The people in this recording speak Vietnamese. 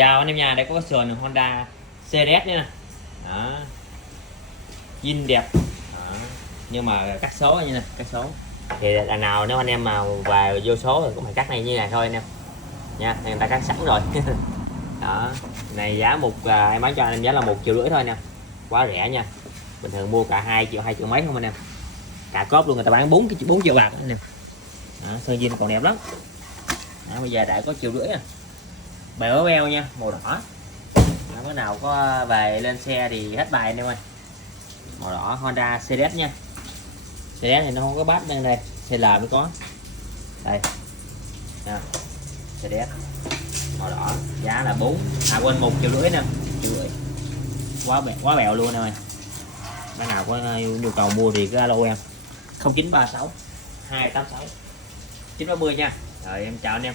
Chào anh em nhà, đây có cái sườn Honda CRS nữa nè. Đó. Zin đẹp. Đó. Nhưng mà cắt số như nè, cắt số. Thì đằng nào nếu anh em mà vào vô số thì cũng phải cắt này như này thôi anh em. Nha, người ta cắt sẵn rồi. Đó. Này giá em bán cho anh em giá là 1,5 triệu thôi nè. Quá rẻ nha. Bình thường mua cả 2 triệu, 2 triệu mấy không anh em. Cả cốp luôn người ta bán 4 triệu bạc anh em. Đó, sơn zin còn đẹp lắm. Đó, bây giờ đã có 1,5 triệu à. Bèo beo nha, màu đỏ. Cái nào có về lên xe thì hết bài anh em ơi. Màu đỏ Honda CRS nha. CRS thì nó không có bát bên đây, CL mới có. Đây nha. CRS màu đỏ, giá là 1,5 triệu nè, 1,5 triệu. Quá bèo luôn em ơi. Cái nào có nhu cầu mua thì cứ alo em 0936 286 930 nha. Rồi em chào anh em.